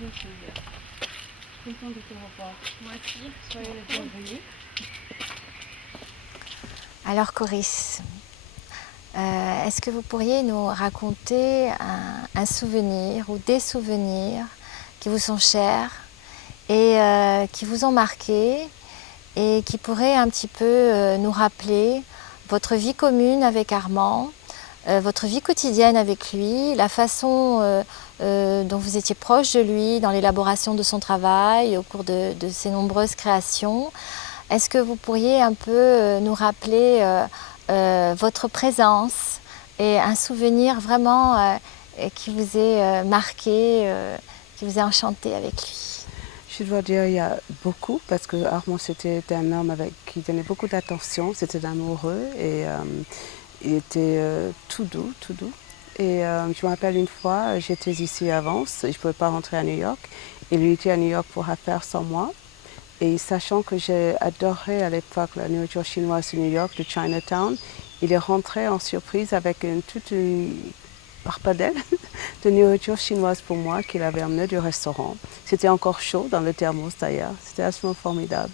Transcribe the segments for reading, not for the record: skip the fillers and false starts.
Je suis contente de te revoir. Moi aussi, soyez les bienvenus. Alors Coris, est-ce que vous pourriez nous raconter un souvenir ou des souvenirs qui vous sont chers et qui vous ont marqué et qui pourraient un petit peu nous rappeler votre vie commune avec Armand, votre vie quotidienne avec lui, la façon dont vous étiez proche de lui dans l'élaboration de son travail au cours de ses nombreuses créations. Est-ce que vous pourriez un peu nous rappeler votre présence et un souvenir vraiment qui vous est marqué, qui vous est enchanté avec lui? Je dois dire, il y a beaucoup, parce que Armand, c'était un homme qui donnait beaucoup d'attention, c'était un amoureux, et il était tout doux, tout doux. Et je me rappelle une fois, j'étais ici à Vence, je ne pouvais pas rentrer à New York, et lui était à New York pour affaires sans moi. Et sachant que j'ai adoré à l'époque la nourriture chinoise de New York, de Chinatown, il est rentré en surprise avec toute une parpadelle de nourriture chinoise pour moi qu'il avait amené du restaurant. C'était encore chaud dans le thermos d'ailleurs. C'était absolument formidable.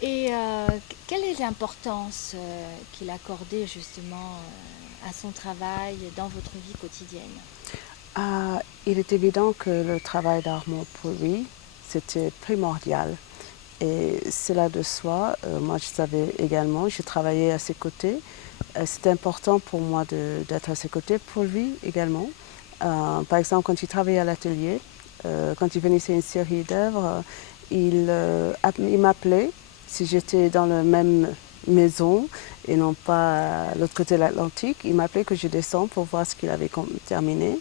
Et quelle est l'importance qu'il accordait justement à son travail dans votre vie quotidienne? Il est évident que le travail d'Armand pour lui, c'était primordial. Et cela de soi, moi je savais également, je travaillais à ses côtés. C'était important pour moi d'être à ses côtés, pour lui également. Par exemple, quand il travaillait à l'atelier, quand il finissait une série d'œuvres, il m'appelait si j'étais dans la même maison et non pas à l'autre côté de l'Atlantique. Il m'appelait que je descends pour voir ce qu'il avait terminé.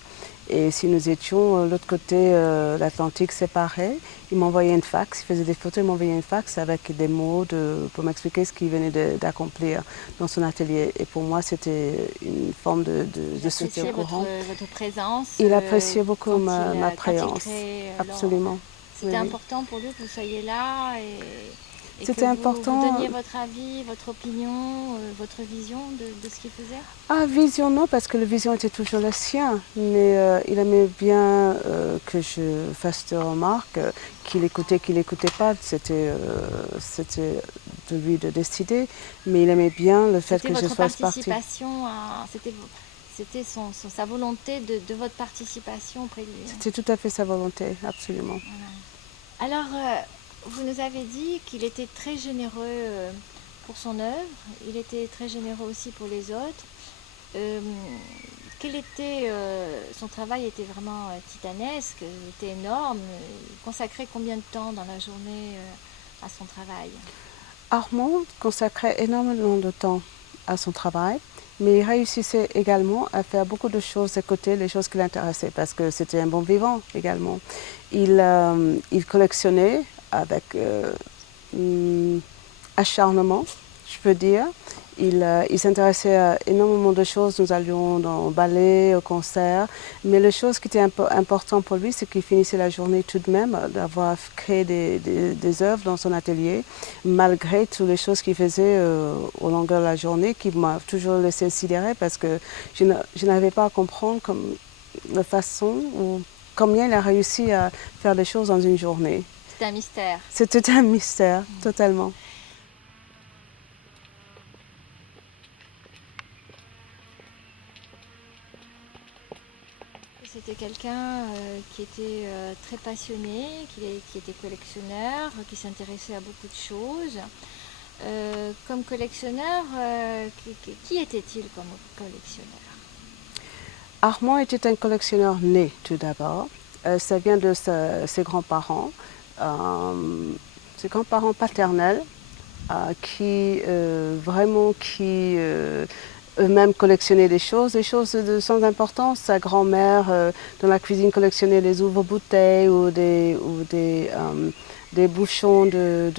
Et si nous étions de l'autre côté de l'Atlantique séparés, il m'envoyait une fax, il faisait des photos, il m'envoyait une fax avec des mots pour m'expliquer ce qu'il venait d'accomplir dans son atelier. Et pour moi, c'était une forme de soutien au courant. Votre présence. Il appréciait beaucoup ma présence. Absolument. C'était important pour lui que vous soyez là et que vous donniez votre avis, votre opinion, votre vision de ce qu'il faisait? Vision non, parce que la vision était toujours la sienne, mais il aimait bien que je fasse des remarques, qu'il n'écoutait pas, c'était de lui de décider, mais il aimait bien le fait que je sois partie. C'était sa volonté de votre participation auprès de lui. C'était tout à fait sa volonté, absolument. Voilà. Alors, vous nous avez dit qu'il était très généreux pour son œuvre, il était très généreux aussi pour les autres. Son travail était vraiment titanesque, était énorme. Il consacrait combien de temps dans la journée à son travail? Armand consacrait énormément de temps à son travail, mais il réussissait également à faire beaucoup de choses à côté, les choses qui l'intéressaient, parce que c'était un bon vivant également. Il collectionnait avec acharnement, je peux dire. Il s'intéressait à énormément de choses. Nous allions au ballet, au concert. Mais la chose qui était importante pour lui, c'est qu'il finissait la journée tout de même d'avoir créé des œuvres dans son atelier, malgré toutes les choses qu'il faisait au longueur de la journée, qui m'a toujours laissé sidérer parce que je n'arrivais pas à comprendre la façon ou combien il a réussi à faire des choses dans une journée. C'était un mystère. C'était un mystère, totalement. C'était quelqu'un qui était très passionné, qui était collectionneur, qui s'intéressait à beaucoup de choses. Comme collectionneur, qui était-il comme collectionneur? Armand était un collectionneur né tout d'abord. Ça vient de ses grands-parents paternels qui eux-mêmes collectionnaient des choses sans importance. Sa grand-mère dans la cuisine collectionnait les ouvre-bouteilles ou des bouchons de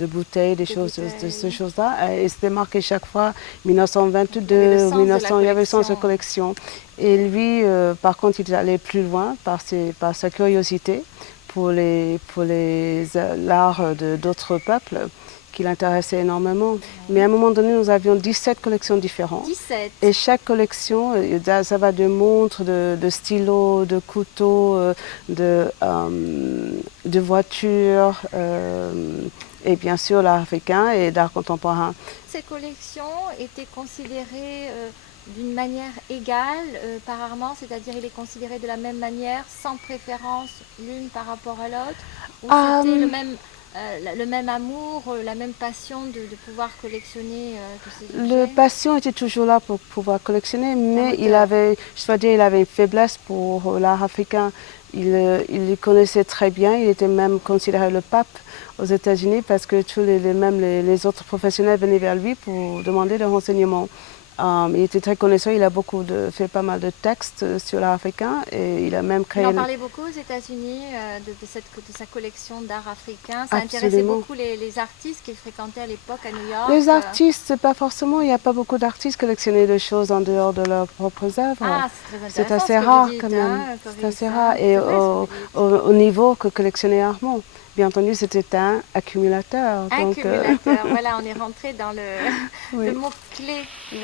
bouteilles, de ces choses-là. Et c'était marqué chaque fois 1922, 1900, il y avait le sens de collection. Et lui, par contre, il allait plus loin par sa curiosité pour l'art d'autres peuples qui l'intéressait énormément. Mais à un moment donné, nous avions 17 collections différentes. 17. Et chaque collection, ça va de montres, de stylos, de couteaux, de voitures, et bien sûr l'art africain et l'art contemporain. Ces collections étaient considérées d'une manière égale par Armand, c'est-à-dire il est considéré de la même manière, sans préférence l'une par rapport à l'autre, ou c'était le même amour, la même passion de pouvoir collectionner tous ces objets? La passion était toujours là pour pouvoir collectionner, mais il avait, je dois dire, il avait une faiblesse pour l'art africain. Il le connaissait très bien, il était même considéré le pape aux États-Unis parce que même les autres professionnels venaient vers lui pour demander des renseignements. Il était très connaissant, il a fait pas mal de textes sur l'art africain et il a même créé... Il en parlait beaucoup aux États-Unis de sa collection d'art africain. Ça intéressait beaucoup les artistes qu'il fréquentait à l'époque à New York. Les artistes, pas forcément, il n'y a pas beaucoup d'artistes collectionnés de choses en dehors de leurs propres œuvres. Ah, c'est assez rare quand même. Hein, c'est assez rare et au niveau que collectionnait Armand. Bien entendu, c'était un accumulateur. Accumulateur, voilà, on est rentré dans le mot-clé. Oui.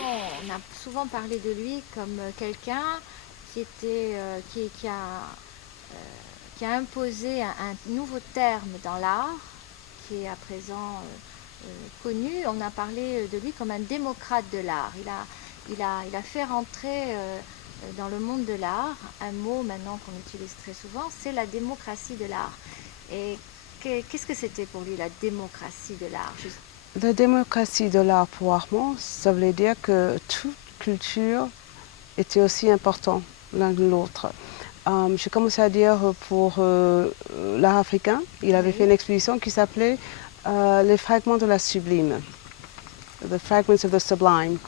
On a souvent parlé de lui comme quelqu'un qui a imposé un nouveau terme dans l'art, qui est à présent connu. On a parlé de lui comme un démocrate de l'art. Il a fait rentrer dans le monde de l'art un mot maintenant qu'on utilise très souvent, c'est la démocratie de l'art. Et qu'est-ce que c'était pour lui la démocratie de l'art? La démocratie de l'art pour Armand, ça voulait dire que toute culture était aussi importante l'un que l'autre. J'ai commencé à dire pour l'art africain, il avait fait une exposition qui s'appelait Les fragments de la sublime, The Fragments of the Sublime.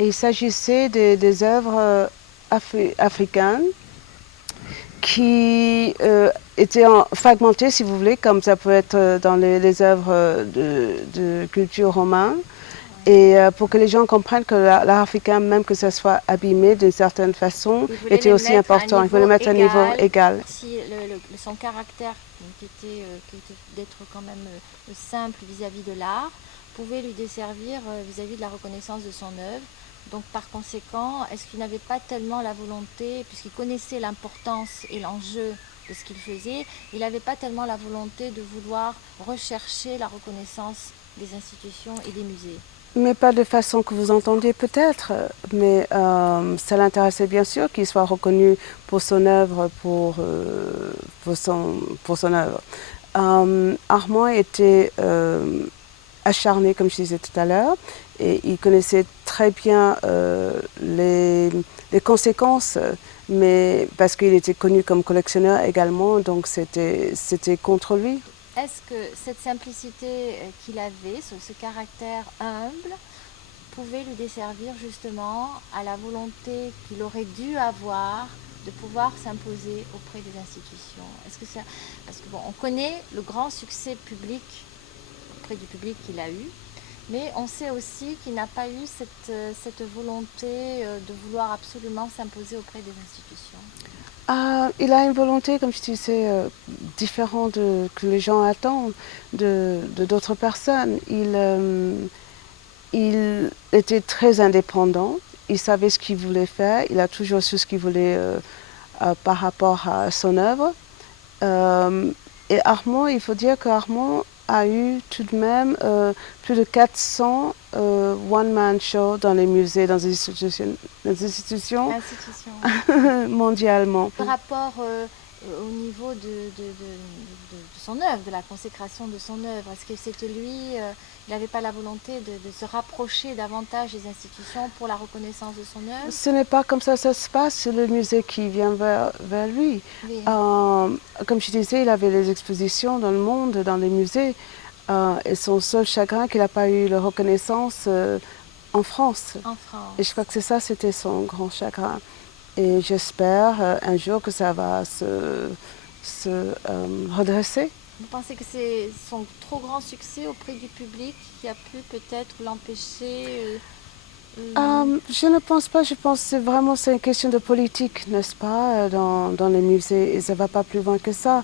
Et il s'agissait des œuvres africaines qui étaient fragmentées, si vous voulez, comme ça peut être dans les œuvres de culture romaine. Et pour que les gens comprennent que l'art africain, même que ça soit abîmé d'une certaine façon, était aussi important. Il fallait le mettre à un niveau égal. Son caractère, qui était d'être quand même simple vis-à-vis de l'art, pouvait lui desservir vis-à-vis de la reconnaissance de son œuvre. Donc par conséquent, est-ce qu'il n'avait pas tellement la volonté, puisqu'il connaissait l'importance et l'enjeu de ce qu'il faisait, il n'avait pas tellement la volonté de vouloir rechercher la reconnaissance des institutions et des musées? Mais pas de façon que vous entendez peut-être, mais ça l'intéressait bien sûr qu'il soit reconnu pour son œuvre, pour son œuvre. Armand était acharné, comme je disais tout à l'heure, et il connaissait très bien les conséquences, mais parce qu'il était connu comme collectionneur également, donc c'était contre lui. Est-ce que cette simplicité qu'il avait, ce caractère humble, pouvait lui desservir justement à la volonté qu'il aurait dû avoir de pouvoir s'imposer auprès des institutions? Est-ce que ça... Parce que bon, on connaît le grand succès public auprès du public qu'il a eu, mais on sait aussi qu'il n'a pas eu cette volonté de vouloir absolument s'imposer auprès des institutions. Il a une volonté, comme je disais, différente que les gens attendent de d'autres personnes. Il était très indépendant, il savait ce qu'il voulait faire, il a toujours su ce qu'il voulait par rapport à son œuvre. Et Armand, il faut dire qu'Armand a eu tout de même plus de 400 one-man shows dans les musées, dans les institutions mondialement. Le rapport au niveau de son œuvre, de la consécration de son œuvre, est-ce que c'était lui, il n'avait pas la volonté de se rapprocher davantage des institutions pour la reconnaissance de son œuvre? Ce n'est pas comme ça se passe, c'est le musée qui vient vers lui. Oui. Comme je disais, il avait les expositions dans le monde, dans les musées, et son seul chagrin qu'il n'a pas eu la reconnaissance en France. En France. Et je crois que c'était son grand chagrin. Et j'espère un jour que ça va se redresser. Vous pensez que c'est son trop grand succès auprès du public qui a pu peut-être l'empêcher Je ne pense pas, je pense que c'est une question de politique, n'est-ce pas, dans les musées, et ça ne va pas plus loin que ça.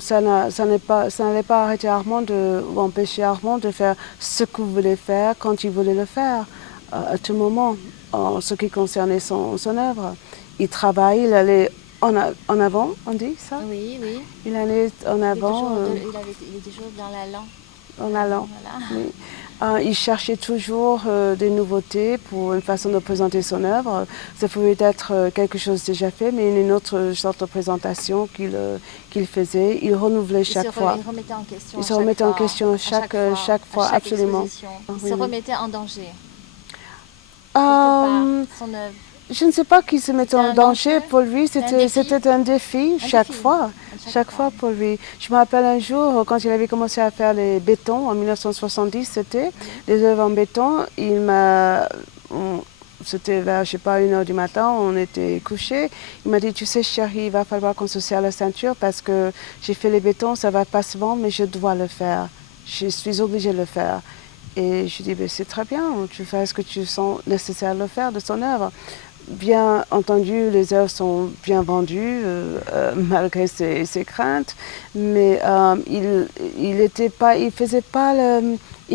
Ça n'allait pas arrêter Armand ou empêcher Armand de faire ce qu'il voulait faire quand il voulait le faire, à tout moment, en ce qui concernait son œuvre. Il travaille, il allait en avant, on dit ça? Oui, oui. Il allait en avant. Il est toujours dans l'allant. En allant. Voilà. Oui. Il cherchait toujours des nouveautés pour une façon de présenter son œuvre. Ça pouvait être quelque chose déjà fait, mais une autre sorte de présentation qu'il faisait. Il renouvelait chaque fois. Il remettait en question. Il se remettait en question chaque fois, absolument. Il se remettait en danger. Euh, Son œuvre. Je ne sais pas qui se mettait en danger. Pour lui, c'était un défi chaque fois. Chaque fois pour lui. Je me rappelle un jour, quand il avait commencé à faire les bétons, en 1970, c'était des œuvres en béton. C'était vers, je sais pas, 1h du matin, on était couchés. Il m'a dit, tu sais chérie, il va falloir qu'on se serre la ceinture parce que j'ai fait les bétons, ça va pas se vendre, mais je dois le faire. Je suis obligée de le faire. Et je dis, ben, c'est très bien, tu fais ce que tu sens nécessaire de le faire de son œuvre. Bien entendu, les œuvres sont bien vendues, malgré ses craintes, mais il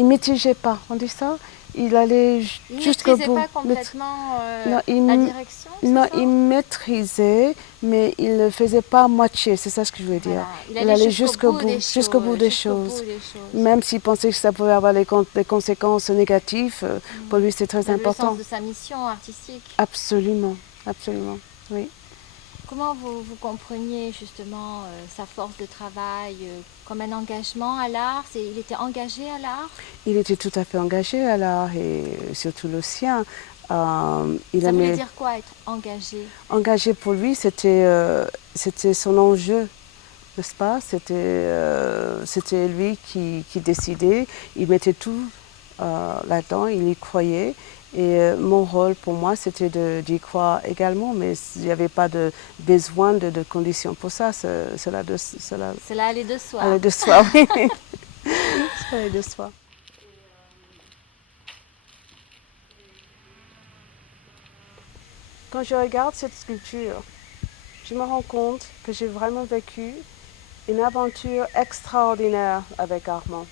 mitigeait pas, on dit ça? Il allait jusqu'au bout. Il ne maîtrisait pas complètement la direction, non, ça? il maîtrisait, mais il ne faisait pas moitié, c'est ça ce que je voulais dire. Voilà. Il allait jusqu'au bout des choses. Même s'il pensait que ça pouvait avoir des conséquences négatives, pour lui c'est très important. Le sens de sa mission artistique. Absolument, absolument, oui. Comment vous compreniez justement sa force de travail comme un engagement à l'art? Il était engagé à l'art? Il était tout à fait engagé à l'art et surtout le sien. Ça voulait dire quoi être engagé? Engagé pour lui, c'était son enjeu, n'est-ce pas? C'était lui qui décidait. Il mettait tout là-dedans, il y croyait. Et mon rôle pour moi, c'était d'y croire également, mais il n'y avait pas de besoin de conditions pour ça. Cela allait de soi. Allait de soi, oui. Ça allait de soi. Quand je regarde cette sculpture, je me rends compte que j'ai vraiment vécu une aventure extraordinaire avec Armand.